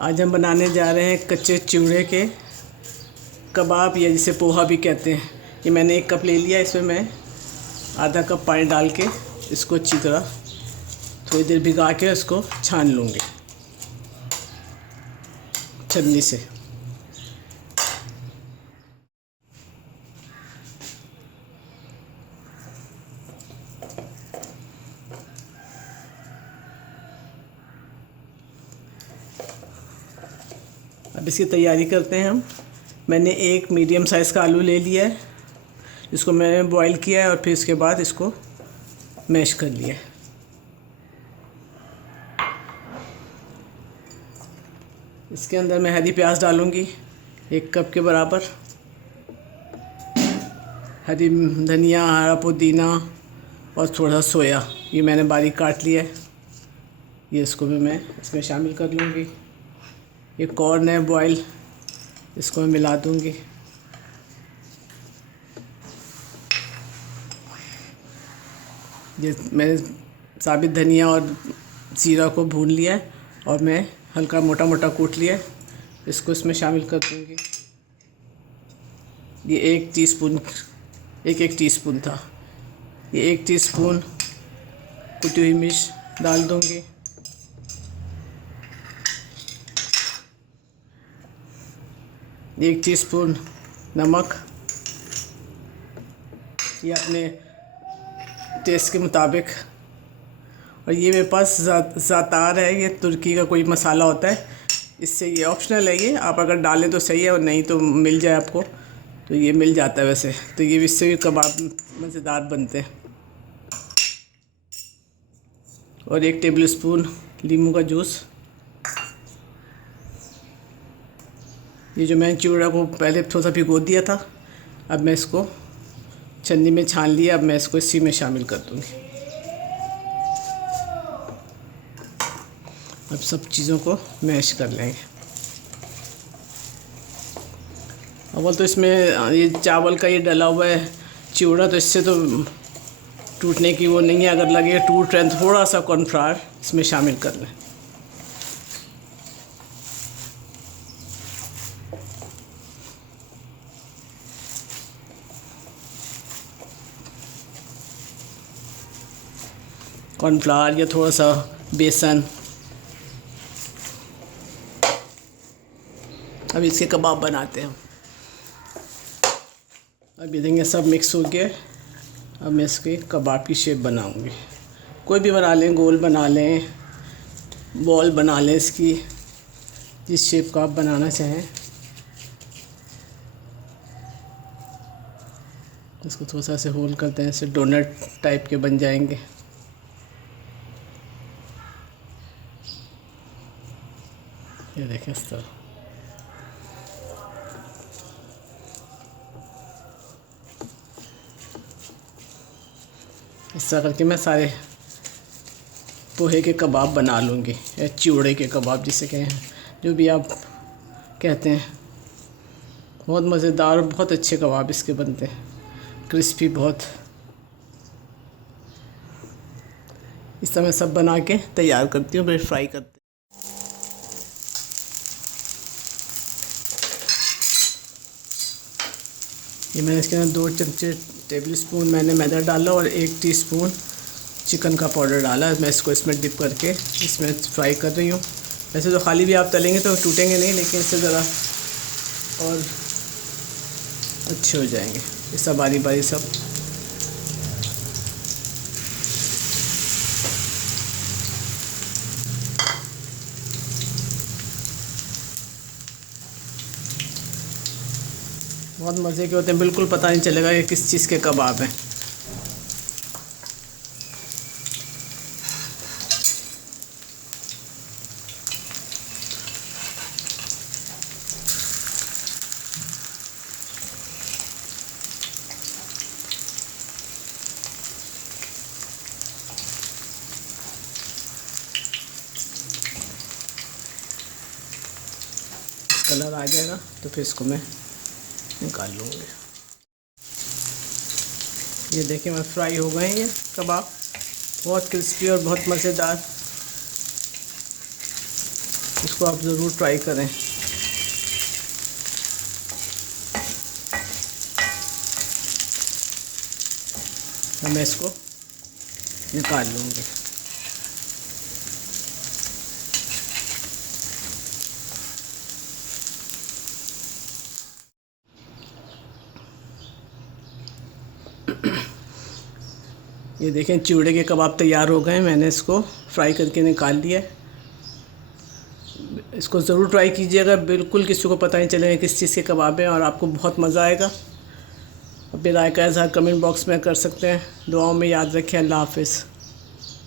आज हम बनाने जा रहे हैं कच्चे चिवड़े के कबाब या जिसे पोहा भी कहते हैं। ये मैंने 1 कप ले लिया। इसमें मैं आधा कप पानी डाल के इसको अच्छी तरह थोड़ी देर भिगा के इसको छान लूँगी छन्नी से। अब इसकी तैयारी करते हैं हम। मैंने 1 मीडियम साइज़ का आलू ले लिया है, इसको मैंने बॉईल किया है और फिर इसके बाद इसको मैश कर लिया है। इसके अंदर मैं हरी प्याज डालूँगी 1 कप के बराबर, हरी धनिया, हरा पुदीना और थोड़ा सोया, ये मैंने बारीक काट लिया है। ये इसको भी मैं इसमें शामिल कर लूँगी। ये कॉर्न है बॉयल, इसको मैं मिला दूँगी। ये मैंने साबित धनिया और जीरा को भून लिया है और मैं हल्का मोटा मोटा कूट लिया है, इसको इसमें शामिल कर दूँगी। ये 1 टीस्पून, एक टीस्पून था। ये 1 टीस्पून कुटी हुई मिर्च डाल दूँगी। एक टीस्पून नमक, ये अपने टेस्ट के मुताबिक। और ये मेरे पास ज़ातार है, ये तुर्की का कोई मसाला होता है, इससे ये ऑप्शनल है। ये आप अगर डालें तो सही है और नहीं तो मिल जाए आपको तो ये मिल जाता है वैसे। तो ये इससे भी कबाब मज़ेदार बनते हैं। और 1 टेबलस्पून नींबू का जूस। ये जो मैंने चिवड़ा को पहले थोड़ा सा भिगो दिया था, अब मैं इसको छन्नी में छान लिया। अब मैं इसको इसी में शामिल कर दूँगी। अब सब चीज़ों को मैश कर लेंगे। अव्वल तो इसमें ये चावल का ये डला हुआ है चिवड़ा, तो इससे तो टूटने की वो नहीं है। अगर लगे टूट रहे तो थोड़ा सा कॉर्नफ्लावर इसमें शामिल कर लें। कॉर्नफ्लावर या थोड़ा सा बेसन। अब इसके कबाब बनाते हैं। अब ये देखेंगे सब मिक्स हो गया। अब मैं इसके कबाब की शेप बनाऊंगी। कोई भी बना लें, गोल बना लें, बॉल बना लें, इसकी जिस शेप का आप बनाना चाहें। इसको थोड़ा सा ऐसे होल करते हैं, ऐसे डोनट टाइप के बन जाएंगे। ये देखें इस तरह। इस तरह करके मैं सारे पोहे के कबाब बना लूँगी, या चिवड़े के कबाब जिसे कहें, जो भी आप कहते हैं। बहुत मज़ेदार और बहुत अच्छे कबाब इसके बनते हैं, क्रिस्पी बहुत। इस तरह मैं सब बना के तैयार करती हूँ, फिर फ्राई करती हूँ। ये मैंने इसके अंदर 2 चमचे टेबलस्पून मैंने मैदा डाला और 1 टीस्पून चिकन का पाउडर डाला। मैं इसको इसमें डिप करके इसमें फ्राई कर रही हूँ। वैसे तो खाली भी आप तलेंगे तो टूटेंगे नहीं, लेकिन इससे ज़रा और अच्छे हो जाएंगे। ये सब बारी बारी सब बहुत मज़े के होते हैं, बिल्कुल पता नहीं चलेगा कि किस चीज़ के कबाब हैं। कलर आ जाएगा तो फिर इसको मैं निकाल लूँगी। ये देखिए मैं फ्राई हो गए हैं ये कबाब, बहुत क्रिस्पी और बहुत मज़ेदार। इसको आप ज़रूर ट्राई करें। मैं इसको निकाल लूँगी। ये देखें चिवड़े के कबाब तैयार हो गए हैं। मैंने इसको फ्राई करके निकाल लिया है। इसको ज़रूर ट्राई कीजिएगा, बिल्कुल किसी को पता नहीं चलेगा किस चीज़ के कबाब हैं और आपको बहुत मज़ा आएगा। अपनी राय का इज़हार कमेंट बॉक्स में कर सकते हैं। दुआओं में याद रखें। अल्लाह हाफ़िज़।